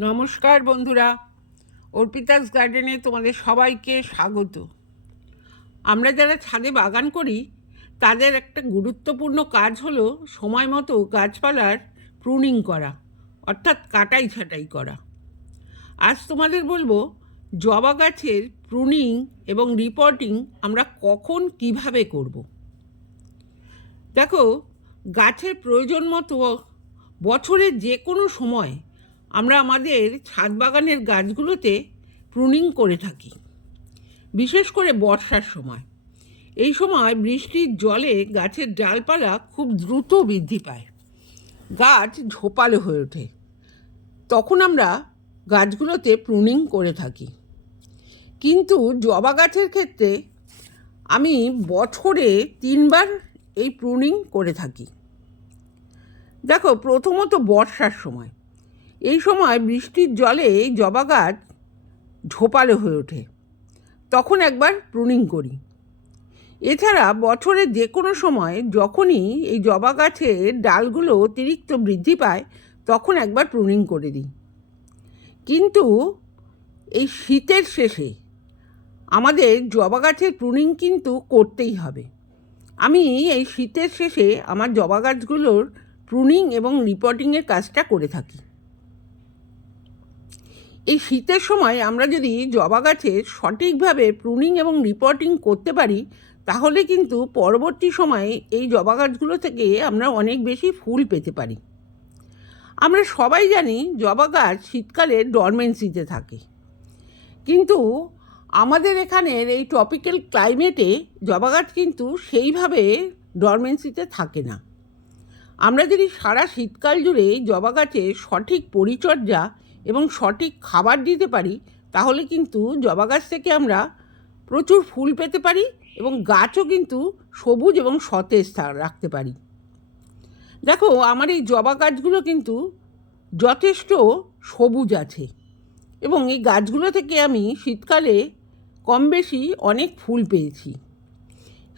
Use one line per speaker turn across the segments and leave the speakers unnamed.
নমস্কার বন্ধুরা। অর্পিতাস গার্ডেনে তোমাদের সবাইকে স্বাগত। আমরা যারা ছাদে বাগান করি, তাদের একটা গুরুত্বপূর্ণ কাজ হলো সময় মতো গাছপালার প্রুনিং করা, অর্থাৎ কাটাই ছাটাই করা। আজ তোমাদের বলব, জবা গাছের প্রুনিং এবং রিপোর্টিং আমরা কখন কীভাবে করব। দেখো, গাছের প্রয়োজন মতো বছরের যে কোনো সময় আমরা আমাদের ছাদ বাগানের গাছগুলোতে প্রুনিং করে থাকি, বিশেষ করে বর্ষার সময়। এই সময় বৃষ্টির জলে গাছের ডালপালা খুব দ্রুত বৃদ্ধি পায়। গাছ ঝোপালো হয়ে ওঠে। তখন আমরা গাছগুলোতে প্রুনিং করে থাকি। কিন্তু জবা গাছের ক্ষেত্রে আমি বছরে তিনবার এই প্রুনিং করে থাকি। দেখো, প্রথমত বর্ষার সময়। এই সময় বৃষ্টির জলে এই জবা গাছ ঝোপালো হয়ে ওঠে। তখন একবার প্রুনিং করি। এছাড়া বছরের যে কোনো সময় যখনই এই জবা গাছের ডালগুলো অতিরিক্ত বৃদ্ধি পায়, তখন একবার প্রুনিং করে দিই। কিন্তু এই শীতের শেষে আমাদের জবা গাছের প্রুনিং কিন্তু করতেই হবে। আমি এই শীতের শেষে আমার জবা গাছগুলোর প্রুনিং এবং রিপোর্টিংয়ের কাজটা করে থাকি। এই শীতের সময় আমরা যদি জবা গাছের সঠিকভাবে প্রুনিং এবং রিপোর্টিং করতে পারি, তাহলে কিন্তু পরবর্তী সময়ে এই জবা গাছগুলো থেকে আমরা অনেক বেশি ফুল পেতে পারি। আমরা সবাই জানি জবা গাছ শীতকালে ডরমেন্সিতে থাকে। কিন্তু আমাদের এখানের এই ট্রপিক্যাল ক্লাইমেটে জবা গাছ কিন্তু সেইভাবে ডরমেন্সিতে থাকে না। আমরা যদি সারা শীতকাল জুড়ে জবা গাছের সঠিক পরিচর্যা এবং সঠিক খাবার দিতে পারি, তাহলে কিন্তু জবা গাছ থেকে আমরা প্রচুর ফুল পেতে পারি এবং গাছও কিন্তু সবুজ এবং সতেজ রাখতে পারি। দেখো, আমার এই জবা গাছগুলো কিন্তু যথেষ্ট সবুজ আছে এবং এই গাছগুলো থেকে আমি শীতকালে কম বেশি অনেক ফুল পেয়েছি।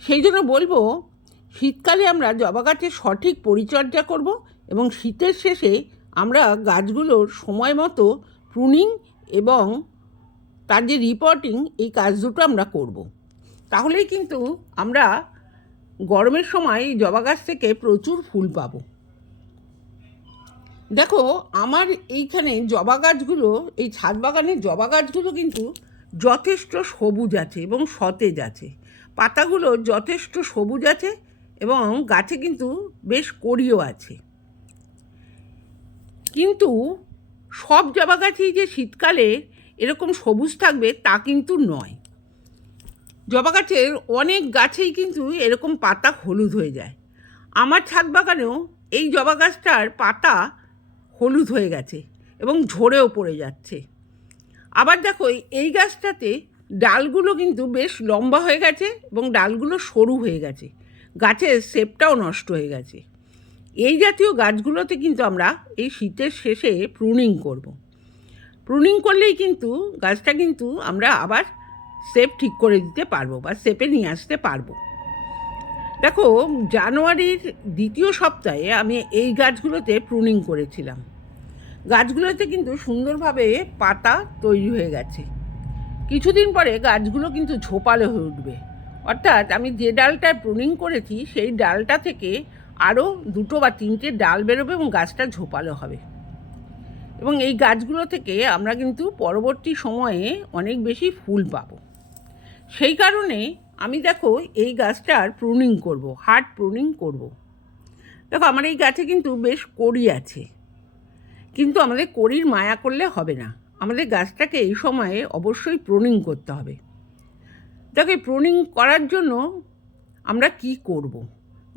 সেই জন্য বলব, শীতকালে আমরা জবা গাছের সঠিক পরিচর্যা করব এবং শীতের শেষে আমরা গাছগুলোর সময় মতো প্রুনিং এবং তার যে রিপোর্টিং এই কাজ দুটো আমরা করব। তাহলেই কিন্তু আমরা গরমের সময় এই জবা গাছ থেকে প্রচুর ফুল পাবো। দেখো, আমার এইখানে জবা গাছগুলো, এই ছাদ বাগানের জবা গাছগুলো কিন্তু যথেষ্ট সবুজ আছে এবং সতেজ আছে। পাতাগুলো যথেষ্ট সবুজ আছে এবং গাছে কিন্তু বেশ কড়িও আছে। কিন্তু সব জবা গাছেই যে শীতকালে এরকম সবুজ থাকবে তা কিন্তু নয়। জবা গাছের অনেক গাছেই কিন্তু এরকম পাতা হলুদ হয়ে যায়। আমার ছাদ বাগানেও এই জবা গাছটার পাতা হলুদ হয়ে গেছে এবং ঝরেও পড়ে যাচ্ছে। আবার দেখো, এই গাছটাতে ডালগুলো কিন্তু বেশ লম্বা হয়ে গেছে এবং ডালগুলো সরু হয়ে গেছে। গাছের শেপটাও নষ্ট হয়ে গেছে। এই জাতীয় গাছগুলোতে কিন্তু আমরা এই শীতের শেষে প্রুনিং করব। প্রুনিং করলেই কিন্তু গাছটা কিন্তু আমরা আবার শেপ ঠিক করে দিতে পারব বা শেপে নিয়ে আসতে পারব। দেখো, জানুয়ারির দ্বিতীয় সপ্তাহে আমি এই গাছগুলোতে প্রুনিং করেছিলাম। গাছগুলোতে কিন্তু সুন্দরভাবে পাতা তৈরি হয়ে গেছে। কিছুদিন পরে গাছগুলো কিন্তু ঝোপালো হয়ে উঠবে। অর্থাৎ আমি যে ডালটা প্রুনিং করেছি, সেই ডালটা থেকে আরও দুটো বা তিনটে ডাল বেরোবে এবং গাছটা ঝোপালো হবে এবং এই গাছগুলো থেকে আমরা কিন্তু পরবর্তী সময়ে অনেক বেশি ফুল পাবো সেই কারণে আমি দেখো এই গাছটার প্রুনিং করব হার্ড প্রুনিং করব। দেখো আমার এই গাছে কিন্তু বেশ কড়ি আছে, কিন্তু আমাদের কড়ির মায়া করলে হবে না আমাদের গাছটাকে এই সময়ে অবশ্যই প্রুনিং করতে হবে দেখো প্রুনিং করার জন্য আমরা কি করব।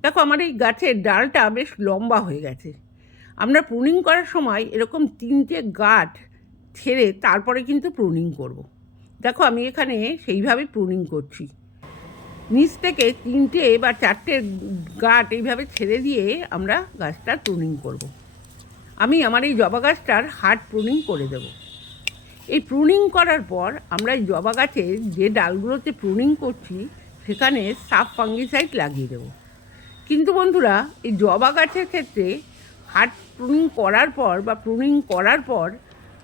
দেখো আমার এই গাছের ডালটা বেশ লম্বা হয়ে গেছে আমরা প্রুনিং করার সময় এরকম তিনটে গাঠ ছেড়ে তারপরে কিন্তু প্রুনিং করব। দেখো আমি এখানে সেইভাবে প্রুনিং করছি নিচ থেকে তিনটে বা চারটে গাঠ এইভাবে ছেড়ে দিয়ে আমরা গাছটার প্রুনিং করব। আমি আমার এই জবা গাছটার হার্ড প্রুনিং করে দেব এই প্রুনিং করার পর আমরা এই জবা গাছে যে ডালগুলোতে প্রুনিং করছি, সেখানে সাফ ফাঙ্গিসাইড লাগিয়ে দেবো কিন্তু বন্ধুরা, এই জবা গাছের ক্ষেত্রে হার্ড প্রুনিং করার পর বা প্রুনিং করার পর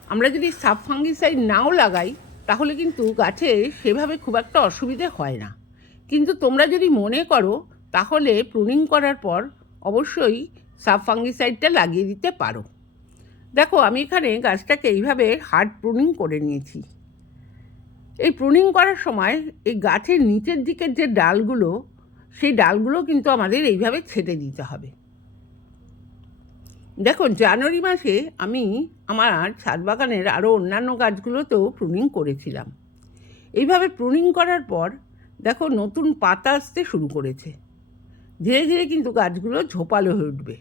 আমরা যদি সাব ফাঙ্গিসাইড নাও লাগাই, তাহলে কিন্তু গাছে সেভাবে খুব একটা অসুবিধে হয় না। কিন্তু তোমরা যদি মনে করো, তাহলে প্রুনিং করার পর অবশ্যই সাব ফাঙ্গিসাইডটা লাগিয়ে দিতে পারো। দেখো, আমি এখানে গাছটাকে এইভাবে হার্ড প্রুনিং করে নিয়েছি। এই প্রুনিং করার সময় এই গাছের নিচের দিকের যে ডালগুলো সেই ডালগুলো কিন্তু আমাদের এইভাবে ছেটে দিতে হবে। দেখো জানুয়ারি মাসে আমি আমার ছাদ বাগানের আরও অন্যান্য গাছগুলোতেও প্রুনিং করেছিলাম। এইভাবে প্রুনিং করার পর দেখো, নতুন পাতা আসতে শুরু করেছে। ধীরে ধীরে কিন্তু গাছগুলো ঝোপালো হয়ে উঠবে।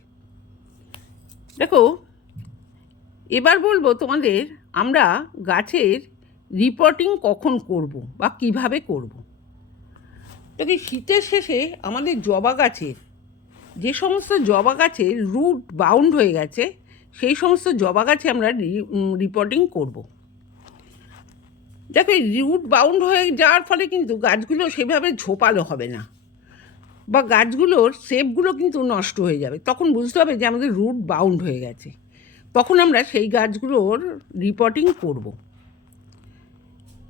দেখো, এবার বলব তোমাদের আমরা গাছের রিপোর্টিং কখন করব বা কীভাবে করব। তবে শীতের শেষে আমাদের জবা গাছের যে সমস্ত জবা গাছের রুট বাউন্ড হয়ে গেছে, সেই সমস্ত জবা গাছে আমরা রিপোর্টিং করব। দেখো রুট বাউন্ড হয়ে যাওয়ার ফলে কিন্তু গাছগুলো সেভাবে ঝোপালো হবে না। বা গাছগুলোর শেপগুলো কিন্তু নষ্ট হয়ে যাবে। তখন বুঝতে হবে যে আমাদের রুট বাউন্ড হয়ে গেছে। তখন আমরা সেই গাছগুলোর রিপোর্টিং করব।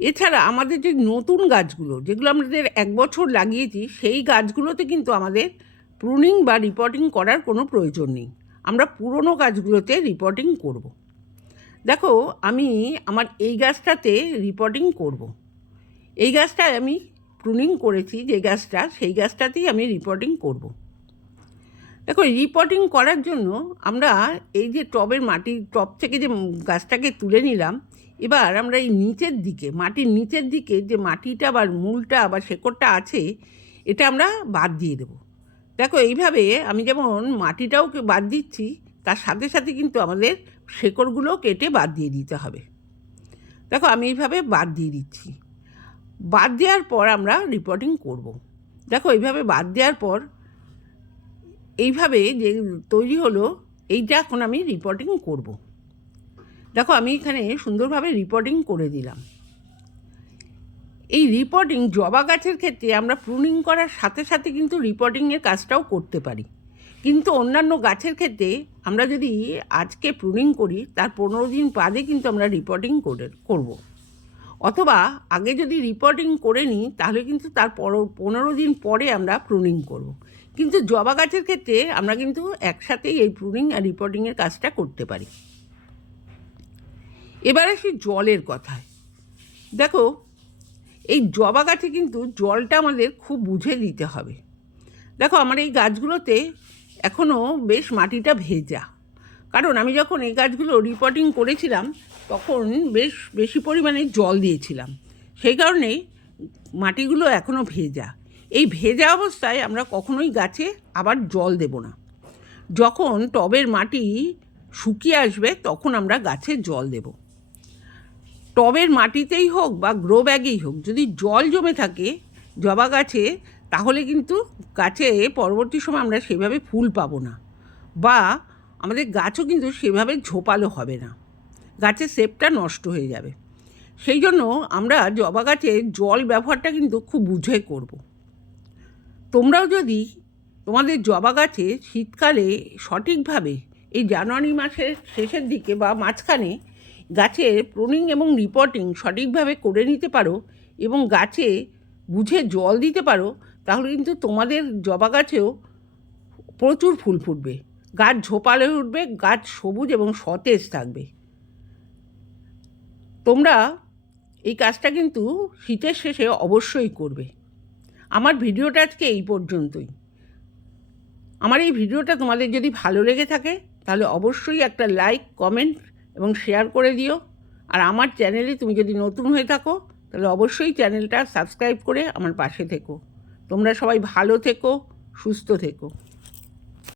এছাড়া আমাদের যে নতুন গাছগুলো, যেগুলো আমাদের এক বছর লাগিয়েছি, সেই গাছগুলোতে কিন্তু আমাদের প্রুনিং বা রিপোর্টিং করার কোনো প্রয়োজন নেই আমরা পুরনো গাছগুলোতে রিপোর্টিং করব। দেখো, আমি আমার এই গাছটাতে রিপোর্টিং করব। এই গাছটায় আমি প্রুনিং করেছি, যে গাছটা, সেই গাছটাতেই আমি রিপোর্টিং করব। দেখো রিপোর্টিং করার জন্য আমরা এই যে টবের মাটি, টব থেকে যে গাছটাকে তুলে নিলাম এবার আমরা এই নিচের দিকে, মাটির নিচের দিকে যে মাটিটা বা মূলটা বা শেকড়টা আছে, এটা আমরা বাদ দিয়ে দেবো দেখো, এইভাবে আমি যেমন মাটিটাও বাদ দিচ্ছি, তার সাথে সাথে কিন্তু আমাদের শেকড়গুলো কেটে বাদ দিয়ে দিতে হবে দেখো, আমি এইভাবে বাদ দিয়ে দিচ্ছি বাদ দেওয়ার পর আমরা রিপোর্টিং করব। দেখো, এইভাবে বাদ দেওয়ার পর এইভাবে যে তৈরি হলো, এইটা এখন আমি রিপোর্টিং করব। দেখো, আমি এখানে সুন্দরভাবে রিপোর্টিং করে দিলাম। এই রিপোর্টিং জবা গাছের ক্ষেত্রে আমরা প্রুনিং করার সাথে সাথে কিন্তু রিপোর্টিংয়ের কাজটাও করতে পারি। কিন্তু অন্যান্য গাছের ক্ষেত্রে আমরা যদি আজকে প্রুনিং করি, তার পনেরো দিন বাদে কিন্তু আমরা রিপোর্টিং করে, করব। অথবা আগে যদি রিপোর্টিং করে নিই, তাহলে কিন্তু তার পর, পনেরো দিন পরে আমরা প্রুনিং করব। কিন্তু জবা গাছের ক্ষেত্রে আমরা কিন্তু একসাথেই এই প্রুনিং আর রিপোর্টিংয়ের কাজটা করতে পারি। এবার আসি জলের কথায়। দেখো, এই জবা গাছে কিন্তু জলটা আমাদের খুব বুঝে দিতে হবে। দেখো, আমার এই গাছগুলোতে এখনও বেশ মাটিটা ভেজা। কারণ আমি যখন এই গাছগুলো রিপোর্টিং করেছিলাম, তখন বেশ বেশি পরিমাণে জল দিয়েছিলাম। সেই কারণে মাটিগুলো এখনও ভেজা। এই ভেজা অবস্থায় আমরা কখনোই গাছে আবার জল দেব না। যখন টবের মাটি শুকিয়ে আসবে, তখন আমরা গাছে জল দেবো। টবের মাটিতেই হোক বা গ্রো ব্যাগেই হোক, যদি জল জমে থাকে জবা গাছে, তাহলে কিন্তু গাছে পরবর্তী সময় আমরা সেভাবে ফুল পাবো না। বা আমাদের গাছও কিন্তু সেভাবে ঝোপালো হবে না। গাছের সেপটা নষ্ট হয়ে যাবে। সেই জন্য আমরা জবা গাছে জল ব্যবহারটা কিন্তু খুব বুঝে করব। তোমরাও যদি তোমাদের জবা গাছে শীতকালে সঠিকভাবে এই জানুয়ারি মাসের শেষের দিকে বা মাঝখানে গাছের প্রুনিং এবং রিপোর্টিং সঠিকভাবে করে নিতে পারো এবং গাছে বুঝে জল দিতে পারো, তাহলে কিন্তু তোমাদের জবা গাছেও প্রচুর ফুল ফুটবে। গাছ ঝোপালে উঠবে, গাছ সবুজ এবং সতেজ থাকবে। তোমরা এই কাজটা কিন্তু শীতের শেষে অবশ্যই করবে। আমার ভিডিওটা আজকে এই পর্যন্তই। আমার এই ভিডিওটা তোমাদের যদি ভালো লেগে থাকে, তাহলে অবশ্যই একটা লাইক, কমেন্ট এবং শেয়ার করে দিও। আর আমার চ্যানেলে তুমি যদি নতুন হয়ে থাকো, তাহলে অবশ্যই চ্যানেলটা সাবস্ক্রাইব করে আমার পাশে থেকো। তোমরা সবাই ভালো থেকো, সুস্থ থেকো।